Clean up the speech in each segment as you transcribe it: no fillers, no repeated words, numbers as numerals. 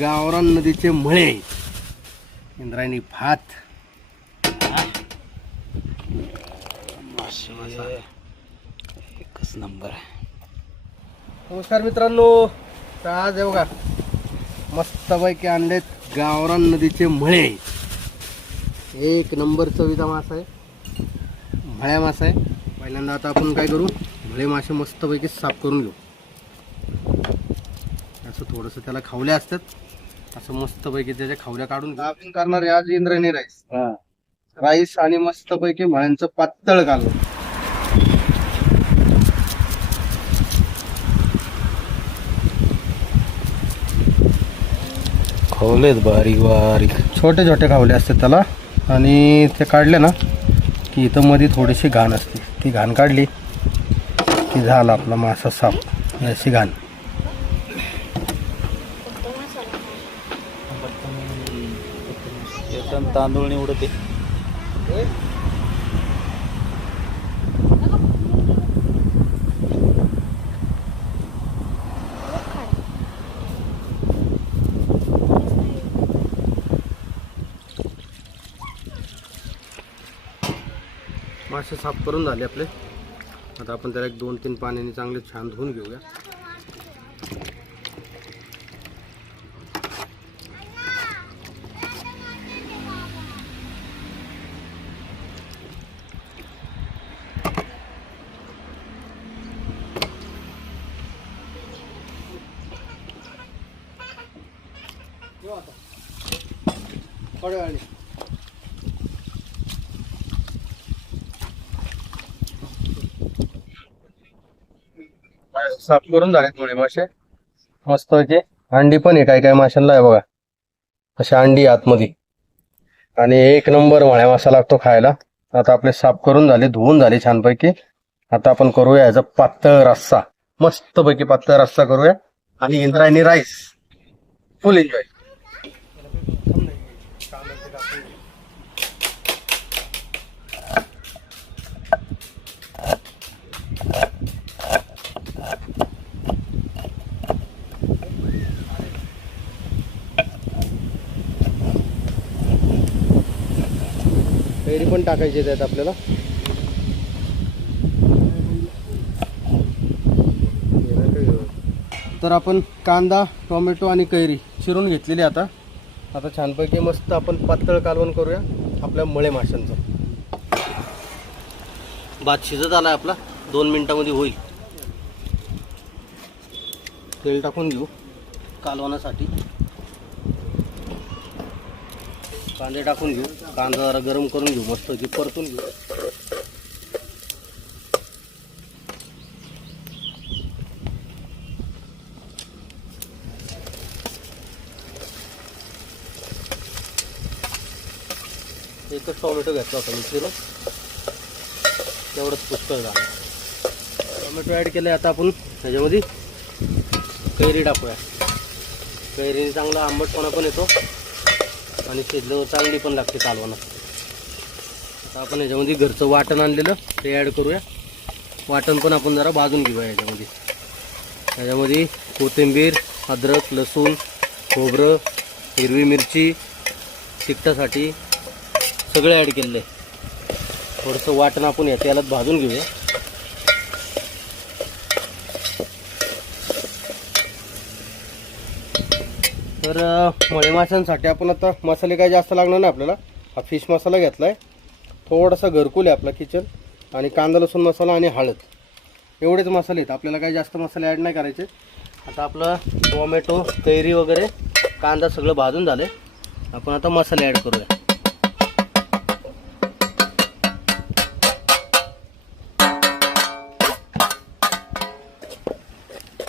गावरान नदीचे मळे, इंद्रायणी भात, एकच नंबर आहे. नमस्कार मित्रांनो, तर आज हे बघा मस्तपैकी आणलेत गावरान नदीचे मळे. एक नंबर चवीचा मासा आहे, मळ्या मासा आहे. पहिल्यांदा आता आपण काय करू, मळे मासे मस्तपैकी साफ करून घेऊ. असं थोडंसं त्याला खावल्या असतात, असं मस्तपैकी त्याच्या खावल्या काढून घेऊ. आपण करणार आहे आज इंद्रायणी राईस आणि मस्तपैकी मळ्यांचं पातळ कालवण. खवलेत बारीक बारीक, छोटे छोटे खावले असतात त्याला, आणि ते काढले ना की इथं मध्ये थोडीशी घाण असते, ती घाण काढली की झाला आपला मासा साफ. अशी घाण तांदूळ निवडते. मासे साफ करून झाले आपले. आता आपण त्याला 1-2-3 पाण्याने चांगले छान धुवून घेऊया. थोड्या वेळाने साफ करून झालेत थोडे मासे मस्त होते. अंडी पण आहे काय काय माशांना, आहे बघा अशा अंडी आतमध्ये, आणि एक नंबर मळ्या मासा लागतो खायला. आता आपले साफ करून झाले, धुवून झाले छानपैकी. आता आपण करूया याचा पातळ रस्सा, मस्तपैकी पातळ रस्सा करूया, आणि इंद्रायणी राईस फुल एन्जॉय. कैरी पण टाकायची त्यात आपल्याला. तर आपण कांदा, टोमॅटो आणि कैरी चिरून घेतलेली. आता छानपैकी मस्त आपण पातळ कालवण करूया आपल्या मळे माशांचं. भात शिजत आलाय आपला, 2 मिनिटांमध्ये होईल. तेल टाकून घेऊ कालवणासाठी. कांदे टाकून घेऊ, कांदा जरा गरम करून घेऊ, मस्त की परतून घेऊ. एकच टोमॅटो घेतला होता मी चिरून, तेवढंच पुष्कळ झालं. टोमॅटो ॲड केलं. आता आपण त्याच्यामध्ये कैरी टाकूया. कैरीने चांगला आंबटपणा पण येतो आणि शिजल्यावर चांगली पण लागते कालवणात. आता आपण याच्यामध्ये घरचं वाटण आणलेलं ते ॲड करूया. वाटण पण आपण जरा भाजून घेऊया याच्यामध्ये. त्याच्यामध्ये कोथिंबीर, अद्रक, लसूण, खोबरं, हिरवी मिरची, तिखटासाठी सगळे ॲड केलेलं आहे. थोडंसं वाटण आपण या तेलात भाजून घेऊया. तर मळे माशांसाठी आपण आता मसाले काय जास्त लागणार नाही आपल्याला. हा फिश मसाला घेतला आहे, थोडासा घरकुल आहे आपला किचन, आणि कांदा लसूण मसाला आणि हळद, एवढेच मसाले आहेत. आपल्याला काही जास्त मसाले ॲड नाही करायचे. आता आपलं टोमॅटो, कैरी वगैरे, कांदा सगळं भाजून झाले. आपण आता मसाले ॲड करूया.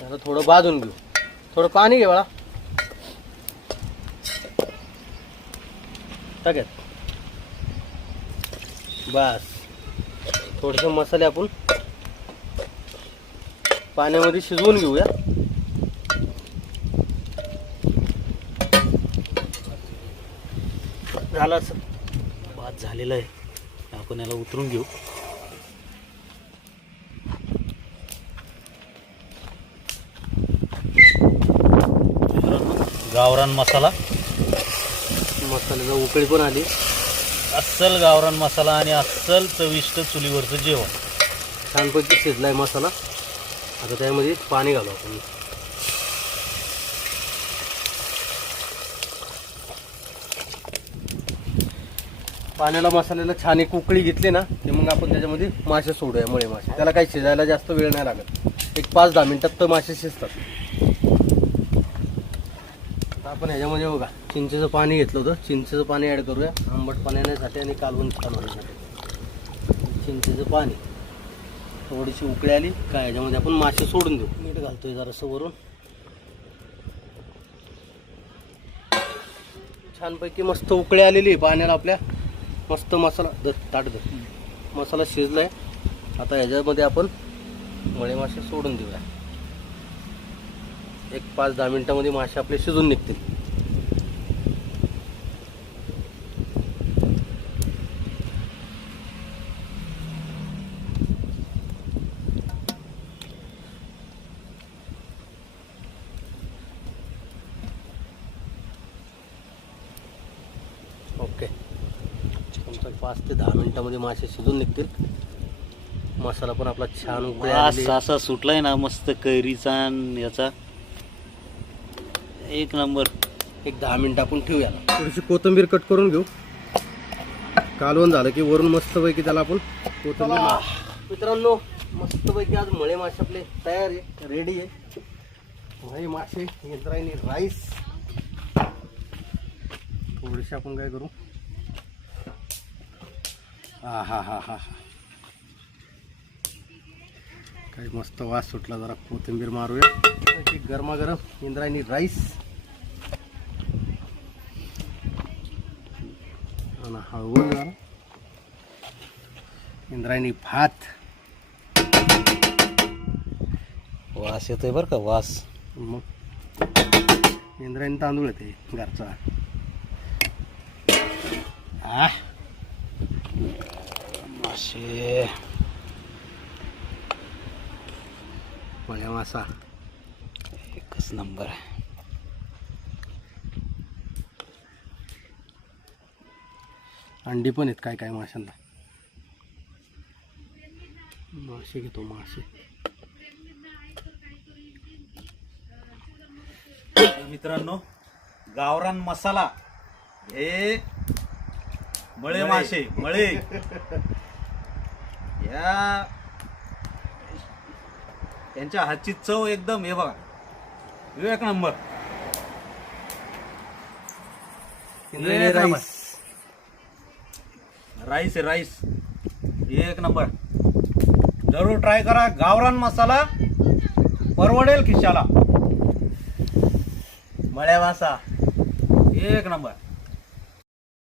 आता थोडं भाजून घेऊ. थोडं पाणी घे बाळा, टाकत बस. थोडेसे मसाले आपण पाण्यामध्ये शिजवून घेऊया. झालं असं भात झालेला आहे, आपण याला उतरून घेऊ. गावरान मसाला, मसाल्याला उकळी पण आली. अस्सल गावरान मसाला आणि अस्सल चविष्ट चुलीवरचं जेवण. छानपैकी शिजलाय मसाला. आता त्यामध्ये पाणी घालू आपण. पाण्याला मसाल्याला छान एक उकळी घेतली ना की मग आपण त्याच्यामध्ये मासे सोडूया. मुळे मासे त्याला काही शिजायला जास्त वेळ नाही लागत. एक 5-10 मिनिटात तर मासे शिजतात. आता आपण ह्याच्यामध्ये बघा चिंचेचं पाणी घेतलं होतं. चिंचेचं पाणी ॲड करूया आंबट पाण्यासाठी आणि कालवण छान होण्यासाठी. चिंचेचं पाणी थोडीशी उकळी आली काय ह्याच्यामध्ये आपण मासे सोडून देऊ. मीठ घालतोय जरासं वरून. छानपैकी मस्त उकळी आलेली आहे पाण्याला आपल्या. मस्त मसाला ताट मसाला शिजलाय. आता ह्याच्यामध्ये आपण मळे मासे सोडून देऊया. एक 5-10 मिनिटांमध्ये मासे आपले शिजून निघतील. ओके, 5 ते 10 मिनिटांमध्ये मासे शिजून निघतील. मसाला पण आपला छान उकळी आलेली आहे. असा सुटलाय ना मस्त कैरीचा आणि याचा. एक नंबर. एक 10 मिनिटं आपण ठेवूया. थोडीशी कोथिंबीर कट करून घेऊ. कालवण झालं की वरून मस्तपैकी त्याला आपण कोथिंबीर मारू. मित्रांनो मस्तपैकी आज मळे मासे आपले तयार आहे, रेडी आहे. मळे मासे, इंद्रायणी राईस. थोडीशी आपण काय करू. हा हा हा हा काही मस्त वास सुटला. जरा कोथिंबीर मारूया. गरमागरम इंद्रायणी राईस आणि हळवून जरा इंद्रायणी भात. वास येतोय बरं का, वास. मग इंद्रायणी तांदूळ येते घरचा. मासे, मळ्या मासा एकच नंबर आहे. अंडी पण आहेत काय काय माशांना. मासे घेतो मासे. मित्रांनो गावरान मसाला हे मळे मासे, मळे यांच्या हातची चव एकदम हे बघा एक नंबर. इंद्रायणी राईस. राईस आहे राईस एक नंबर. जरूर ट्राय करा. गावरान मसाला परवडेल खिशाला. मळ्या मासा एक नंबर.